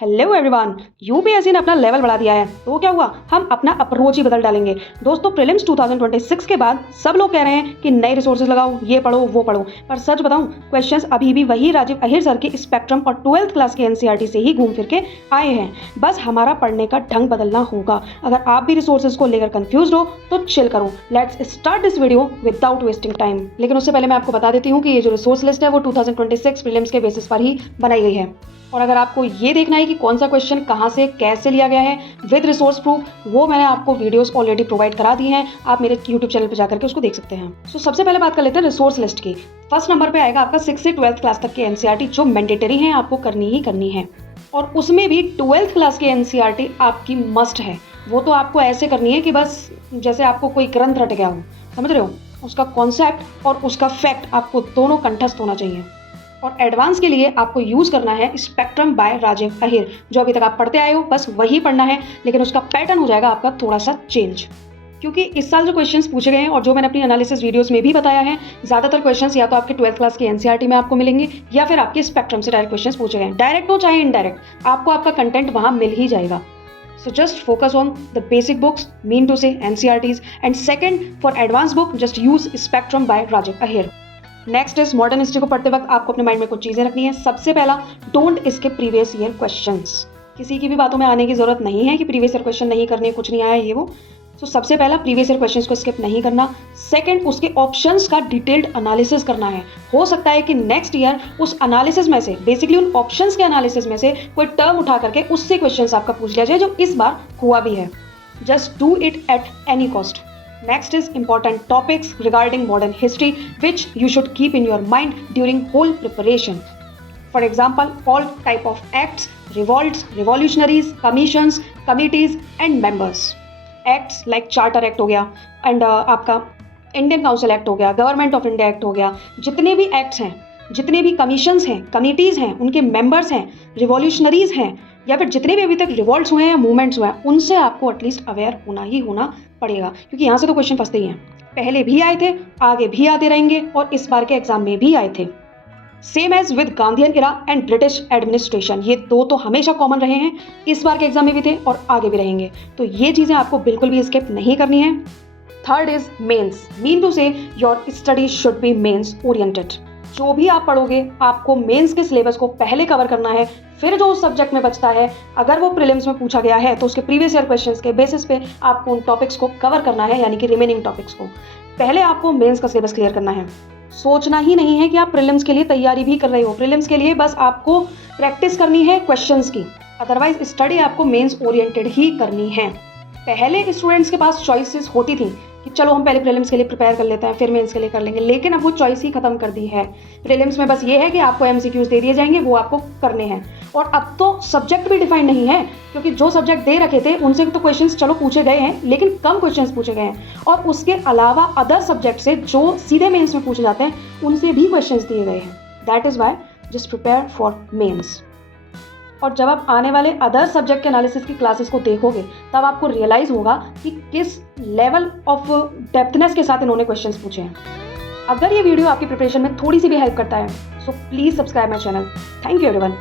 Hello everyone, UPSC ने अपना level बढ़ा दिया है तो क्या हुआ, हम अपना अप्रोच ही बदल डालेंगे। दोस्तों, प्रीलिम्स 2026 के बाद सब लोग कह रहे हैं कि नए रिसोर्सेज लगाओ, ये पढ़ो वो पढ़ो, पर सच बताऊं, क्वेश्चंस अभी भी वही राजीव अहिर सर के स्पेक्ट्रम और 12th क्लास के एनसीईआरटी से ही घूम फिर के आए हैं। बस हमारा पढ़ने का ढंग बदलना होगा। अगर आप भी रिसोर्सेज को लेकर कंफ्यूज हो तो चिल करो, let's start this video without wasting time. लेकिन उससे पहले मैं आपको बता देती हूँ कि ये जो रिसोर्स लिस्ट है वो 2026 प्रीलिम्स के बेसिस पर ही बनाई गई है। और अगर आपको ये देखना है कि कौन सा क्वेश्चन कहाँ से कैसे लिया गया है विद रिसोर्स प्रूफ, वो मैंने आपको वीडियोस ऑलरेडी प्रोवाइड करा दी हैं, आप मेरे यूट्यूब चैनल पर जाकर के उसको देख सकते हैं। तो सबसे पहले बात कर लेते हैं रिसोर्स लिस्ट की। फर्स्ट नंबर पे आएगा आपका 6 से 12th क्लास तक के एनसीईआरटी जो मैंडेटरी है, आपको करनी ही करनी है। और उसमें भी 12th क्लास की एनसीईआरटी आपकी मस्ट है। वो तो आपको ऐसे करनी है कि बस जैसे आपको कोई ग्रंथ रट गया हो, समझ रहे हो। उसका कॉन्सेप्ट और उसका फैक्ट आपको दोनों कंठस्थ होना चाहिए। और एडवांस के लिए आपको यूज़ करना है स्पेक्ट्रम बाय राजीव अहिर, जो अभी तक आप पढ़ते आए हो बस वही पढ़ना है, लेकिन उसका पैटर्न हो जाएगा आपका थोड़ा सा चेंज। क्योंकि इस साल जो क्वेश्चंस पूछे गए हैं और जो मैंने अपनी एनालिसिस वीडियोस में भी बताया है, ज़्यादातर क्वेश्चंस या तो आपके 12th क्लास के एनसीईआरटी में आपको मिलेंगे या फिर आपके स्पेक्ट्रम से डायरेक्ट क्वेश्चंस पूछे गए, डायरेक्ट हो चाहे इनडायरेक्ट, आपको आपका कंटेंट वहाँ मिल ही जाएगा। So just focus on the basic books, mean to say NCERTs, and second for advanced book just use Spectrum by Rajiv Ahir. Next is modern history को पढ़ते वक्त आपको अपने माइंड में कुछ चीज़ें रखनी है। सबसे पहला, don't skip previous year questions. किसी की भी बातों में आने की जरूरत नहीं है कि प्रीवियस ईयर क्वेश्चन नहीं करने, कुछ नहीं आया ये वो। तो सबसे पहला, प्रीवियस ईयर क्वेश्चंस को स्किप नहीं करना। सेकंड, उसके ऑप्शंस का डिटेल्ड एनालिसिस करना है। हो सकता है कि नेक्स्ट ईयर उस एनालिसिस में से, बेसिकली उन ऑप्शंस के एनालिसिस में से कोई टर्म उठा करके उससे क्वेश्चंस आपका पूछ लिया जाए जो इस बार हुआ भी है। Just do it at any cost. Next is important topics regarding modern history which you should keep in your mind during whole preparation. For example, all type of acts, revolts, revolutionaries, commissions, committees and members. Acts like Charter Act हो गया and आपका Indian Council Act हो गया, Government of India Act हो गया, जितने भी acts हैं, जितने भी कमीशंस हैं, कमिटीज़ हैं, उनके मेंबर्स हैं, रिवॉल्यूशनरीज हैं, या फिर जितने भी अभी तक रिवॉल्ट्स हुए हैं या मूवमेंट्स हुए हैं, उनसे आपको एटलीस्ट अवेयर होना ही होना पड़ेगा। क्योंकि यहाँ से तो क्वेश्चन फंसते ही हैं, पहले भी आए थे, आगे भी आते रहेंगे और इस बार के एग्जाम में भी आए थे। Same as with Gandhian era and British administration, ये दो तो हमेशा कॉमन रहे हैं, इस बार के एग्जाम में भी थे और आगे भी रहेंगे। तो ये चीज़ें आपको बिल्कुल भी स्किप नहीं करनी है। Third is mains, mean to say your study should be mains oriented. जो भी आप पढ़ोगे आपको मेंस के सिलेबस को पहले कवर करना है, फिर जो उस सब्जेक्ट में बचता है, अगर वो प्रीलिम्स में पूछा गया है तो उसके प्रीवियस ईयर क्वेश्चंस के बेसिस पे आपको उन टॉपिक्स को कवर करना है, यानी कि रिमेनिंग टॉपिक्स को। पहले आपको मेंस का सिलेबस क्लियर करना है। सोचना ही नहीं है कि आप प्रीलिम्स के लिए तैयारी भी कर रहे हो, प्रीलिम्स के लिए बस आपको प्रैक्टिस करनी है क्वेश्चंस की। अदरवाइज स्टडी आपको मेंस ओरिएंटेड ही करनी है। पहले स्टूडेंट्स के पास चॉइसेस होती थी कि चलो हम पहले प्रीलिम्स के लिए प्रिपेयर कर लेते हैं फिर मेंस के लिए कर लेंगे, लेकिन अब वो चॉइस ही खत्म कर दी है। प्रीलिम्स में बस ये है कि आपको एमसीक्यूज दे दिए जाएंगे, वो आपको करने हैं। और अब तो सब्जेक्ट भी डिफाइन नहीं है, क्योंकि जो सब्जेक्ट दे रखे थे उनसे तो क्वेश्चंस चलो पूछे गए हैं, लेकिन कम क्वेश्चंस पूछे गए हैं। और उसके अलावा अदर सब्जेक्ट से जो सीधे मेंस में पूछे जाते हैं उनसे भी क्वेश्चंस दिए गए हैं। That is why just prepare for mains. और जब आप आने वाले अदर सब्जेक्ट के एनालिसिस की क्लासेस को देखोगे तब आपको रियलाइज होगा कि किस लेवल ऑफ डेप्थनेस के साथ इन्होंने क्वेश्चंस पूछे हैं। अगर ये वीडियो आपकी प्रिपरेशन में थोड़ी सी भी हेल्प करता है so please subscribe my channel. Thank you everyone.